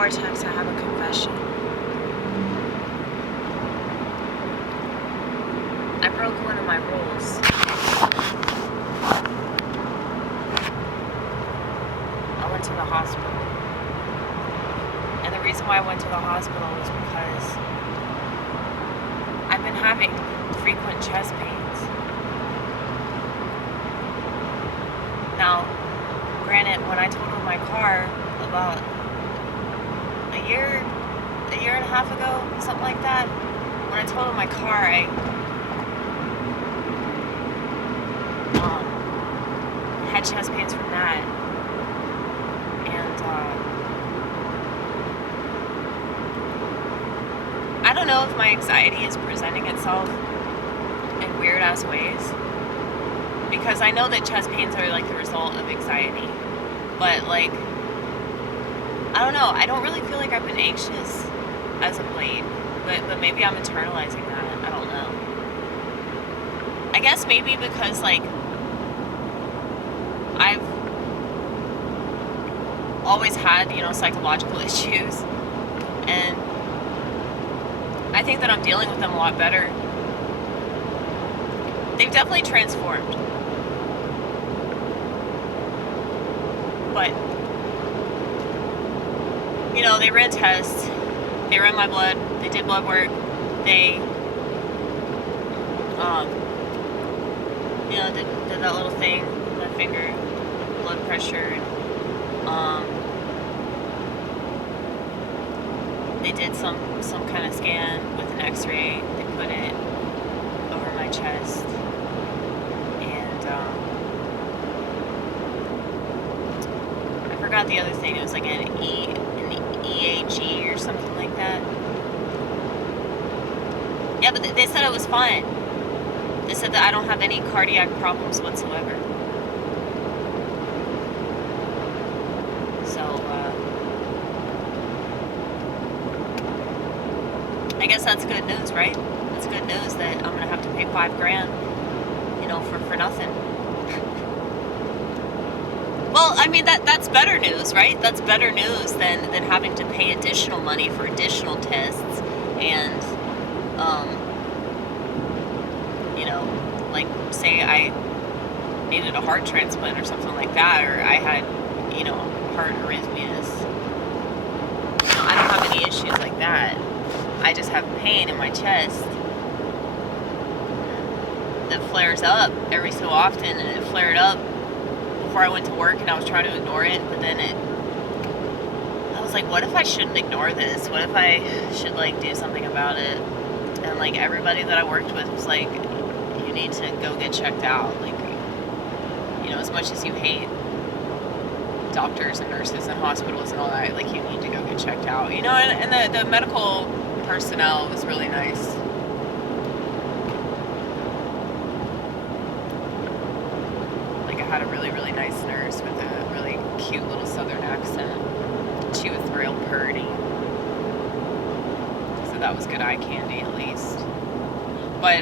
vortex, I have a confession. I broke one of my rules. I went to the hospital. And the reason why I went to the hospital was because I've been having frequent chest pains. Now, granted, when I totaled my car about a year and a half ago, something like that, when I totaled my car, I had chest pains from that. And I don't know if my anxiety is presenting itself in weird ass ways, because I know that chest pains are like the result of anxiety, but like, I don't know, I don't really feel like I've been anxious as of late, but maybe I'm internalizing that. I don't know. I guess maybe because like I've always had, psychological issues, and I think that I'm dealing with them a lot better. They've definitely transformed. But, they ran tests, they ran my blood, they did blood work, they, did that little thing with my finger, blood pressure, they did some kind of scan with an x-ray, they put it over my chest, and, I forgot the other thing, it was like an EAG or something like that. Yeah, but they said it was fine. They said that I don't have any cardiac problems whatsoever. So, I guess that's good news, right? That's good news that I'm gonna have to pay $5,000, for nothing. Well, I mean, that's better news, right? That's better news than having to pay additional money for additional tests and, like, say I needed a heart transplant or something like that, or I had, heart arrhythmias. I don't have any issues like that. I just have pain in my chest that flares up every so often, and it flared up before I went to work, and I was trying to ignore it, but then I was like, what if I shouldn't ignore this? What if I should, like, do something about it? And, like, everybody that I worked with was like, you need to go get checked out. Like, as much as you hate doctors and nurses and hospitals and all that, like, you need to go get checked out, and the medical personnel was really nice. Like, I had a really, really nice nurse with a really cute little southern accent. She was real purty. So that was good eye candy, at least. But,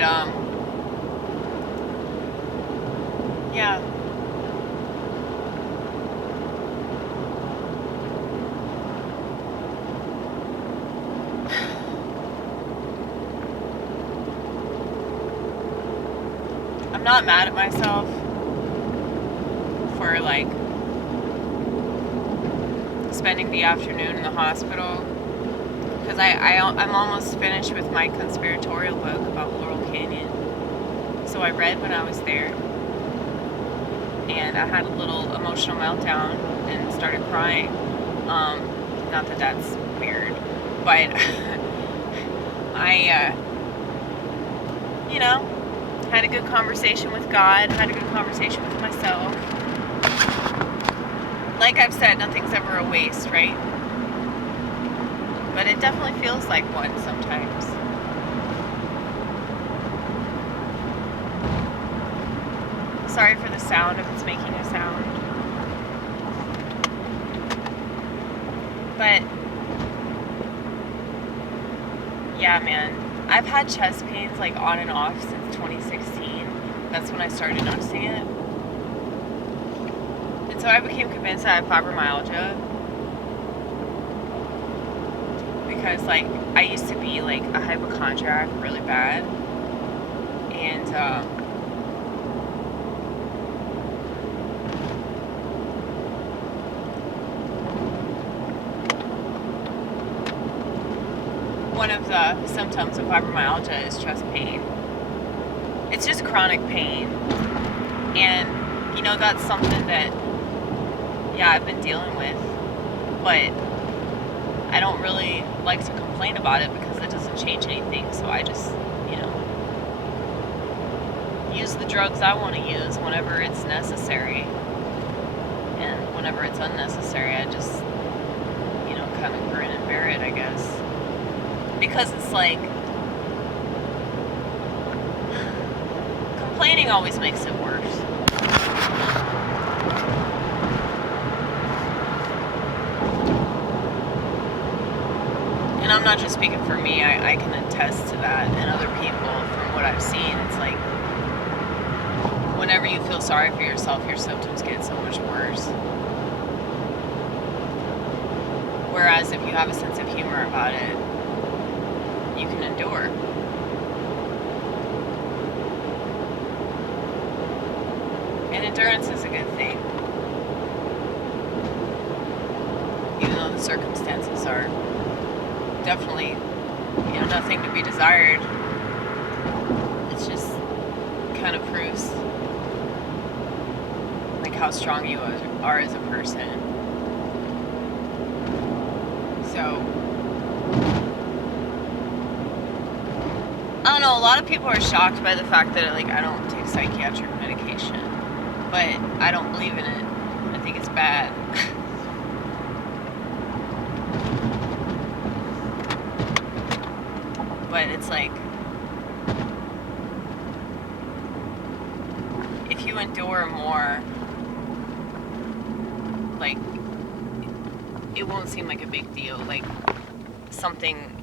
yeah. I'm not mad at myself for, like, spending the afternoon in the hospital, because I'm almost finished with my conspiratorial book about Laurel Canyon. So I read when I was there, and I had a little emotional meltdown and started crying. Not that that's weird, but I, had a good conversation with God, had a good conversation with myself. Like I've said, nothing's ever a waste, right? But it definitely feels like one sometimes. Sorry for the sound if it's making a sound. But, yeah, man. I've had chest pains, like, on and off since 2016. That's when I started noticing it. And so I became convinced I had fibromyalgia. because, like, I used to be, like, a hypochondriac really bad. And, one of the symptoms of fibromyalgia is chest pain. It's just chronic pain. And, you know, that's something that, yeah, I've been dealing with. But I don't really like to complain about it because it doesn't change anything. So I just, you know, use the drugs I want to use whenever it's necessary. And whenever it's unnecessary, I just, you know, kind of grin and bear it, I guess. Because it's like, complaining always makes it worse. And I'm not just speaking for me, I can attest to that, and other people from what I've seen. It's like, whenever you feel sorry for yourself, your symptoms get so much worse. Whereas if you have a sense of humor about it, you can endure. And endurance is a good thing. Even though the circumstances are definitely, you know, nothing to be desired. It's just kind of proves like how strong you are as a person. So I don't know, a lot of people are shocked by the fact that, like, I don't take psychiatric medication, but I don't believe in it. I think it's bad. But it's like, if you endure more, like, it won't seem like a big deal. Like, something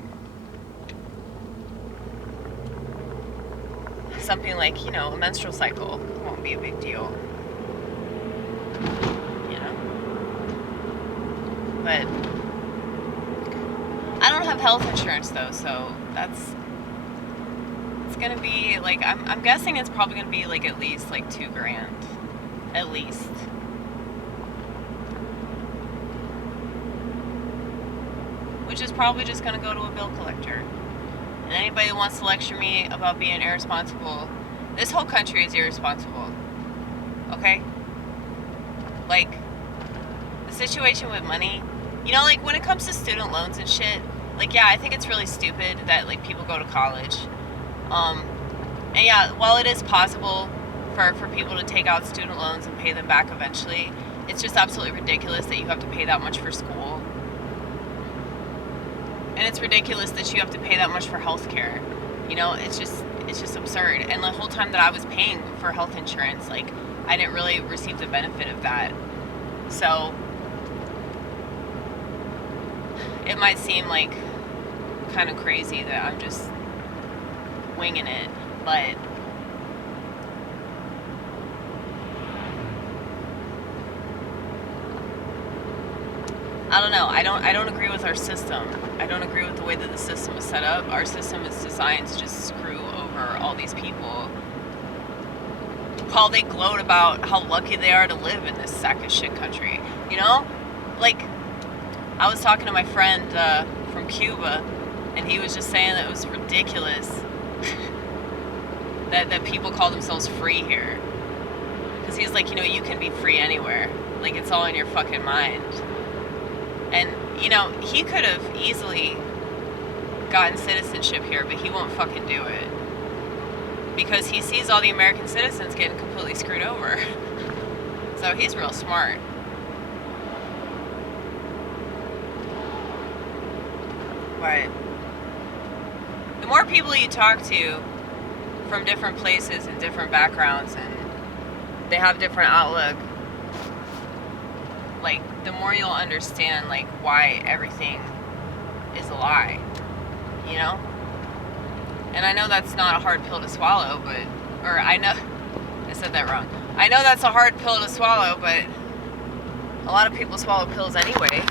like, you know, a menstrual cycle won't be a big deal. You know? But I don't have health insurance though, so it's gonna be like, I'm guessing it's probably gonna be like at least like $2,000. At least. Which is probably just gonna go to a bill collector. And anybody that wants to lecture me about being irresponsible, this whole country is irresponsible. Okay? Like, the situation with money, you know, like, when it comes to student loans and shit, like, yeah, I think it's really stupid that, like, people go to college. And yeah, while it is possible for people to take out student loans and pay them back eventually, it's just absolutely ridiculous that you have to pay that much for school. And it's ridiculous that you have to pay that much for health care. You know, it's just absurd. And the whole time that I was paying for health insurance, like, I didn't really receive the benefit of that. So it might seem like kind of crazy that I'm just winging it, but I don't know. I don't agree with our system. I don't agree with the way that the system is set up. Our system is designed to just screw over all these people while they gloat about how lucky they are to live in this sack of shit country. You know? Like, I was talking to my friend from Cuba, and he was just saying that it was ridiculous that people call themselves free here. Because he's like, you know, you can be free anywhere. Like, it's all in your fucking mind. And, you know, he could have easily gotten citizenship here, but he won't fucking do it. Because he sees all the American citizens getting completely screwed over. So he's real smart. But the more people you talk to from different places and different backgrounds, and they have different outlook, like, the more you'll understand, like, why everything is a lie, you know? And I know that's not a hard pill to swallow, I said that wrong. I know that's a hard pill to swallow, but a lot of people swallow pills anyway.